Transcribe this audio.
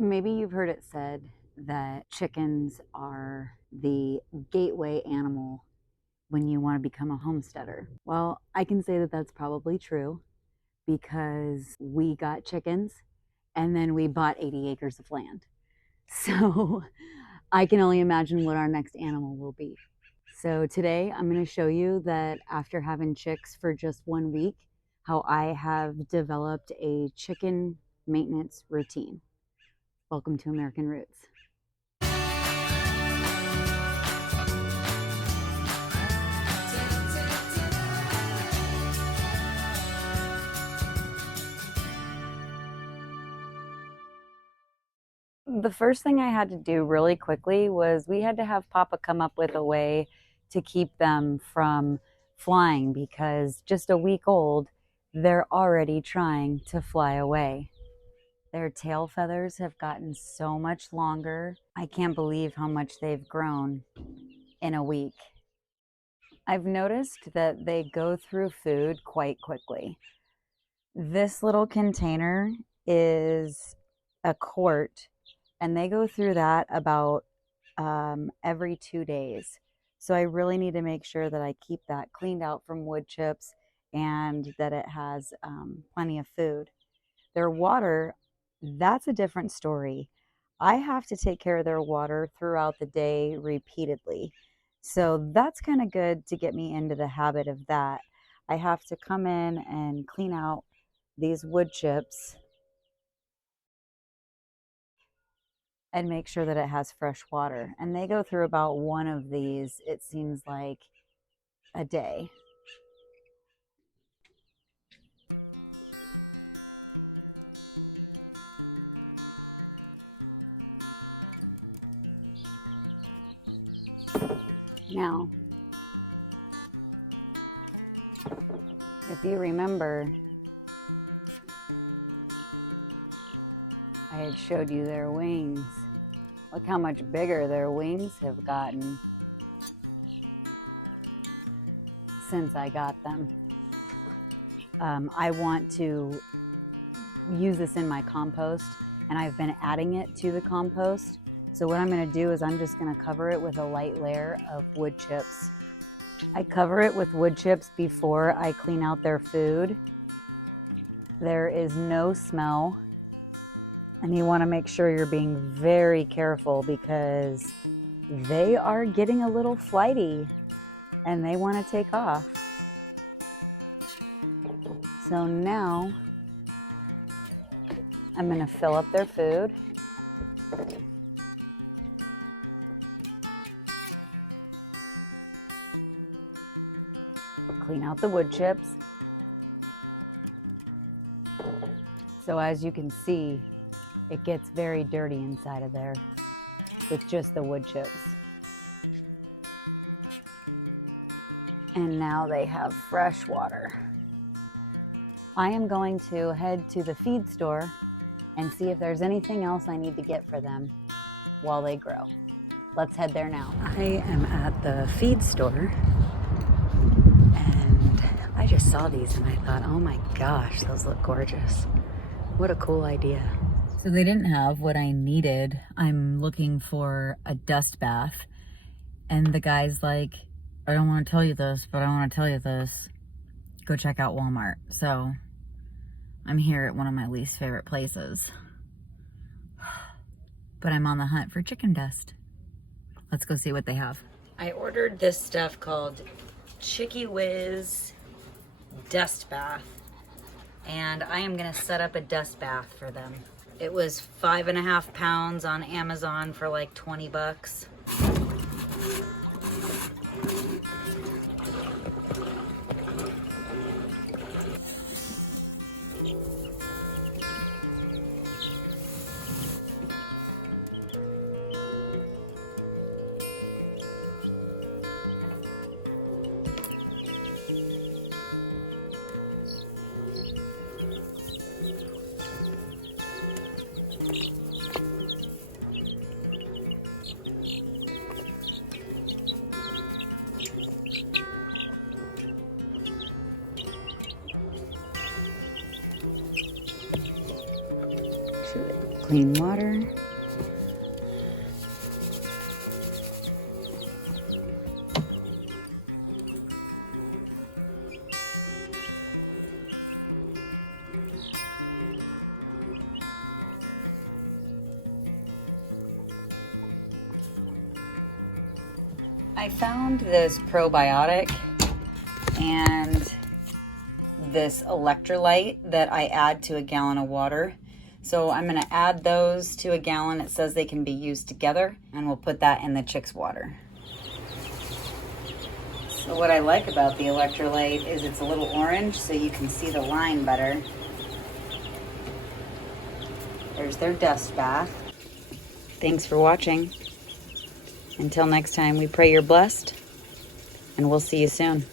Maybe you've heard it said that chickens are the gateway animal when you want to become a homesteader. Well, I can say that that's probably true because we got chickens and then we bought 80 acres of land. So I can only imagine what our next animal will be. So today I'm going to show you that after having chicks for just 1 week, how I have developed a chicken maintenance routine. Welcome to American Roots. The first thing I had to do really quickly was we had to have Papa come up with a way to keep them from flying because just a week old, they're already trying to fly away. Their tail feathers have gotten so much longer. I can't believe how much they've grown in a week. I've noticed that they go through food quite quickly. This little container is a quart, and they go through that about every 2 days. So I really need to make sure that I keep that cleaned out from wood chips and that it has plenty of food. Their water, that's a different story. I have to take care of their water throughout the day repeatedly. So that's kind of good to get me into the habit of that. I have to come in and clean out these wood chips and make sure that it has fresh water. And they go through about one of these, it seems like, a day. Now, if you remember, I had showed you their wings. Look how much bigger their wings have gotten since I got them. I want to use this in my compost, and I've been adding it to the compost. So what I'm going to do is I'm just going to cover it with a light layer of wood chips. I cover it with wood chips before I clean out their food. There is no smell, and you want to make sure you're being very careful because they are getting a little flighty and they want to take off. So now I'm going to fill up their food. Clean out the wood chips. So as you can see, it gets very dirty inside of there with just the wood chips. And now they have fresh water. I am going to head to the feed store and see if there's anything else I need to get for them while they grow. Let's head there now. I am at the feed store and I just saw these and I thought, oh my gosh, those look gorgeous. What a cool idea. So they didn't have what I needed. I'm looking for a dust bath. And the guy's like, I don't want to tell you this, but I want to tell you this. Go check out Walmart. So I'm here at one of my least favorite places. But I'm on the hunt for chicken dust. Let's go see what they have. I ordered this stuff called Chicky Whiz Dust Bath. And I am gonna set up a dust bath for them. It was 5.5 pounds on Amazon for like 20 bucks. clean water. I found this probiotic and this electrolyte that I add to a gallon of water. So I'm going to add those to a gallon. It says they can be used together, and we'll put that in the chicks' water. So what I like about the electrolyte is it's a little orange, so you can see the line better. There's their dust bath. Thanks for watching. Until next time, we pray you're blessed, and we'll see you soon.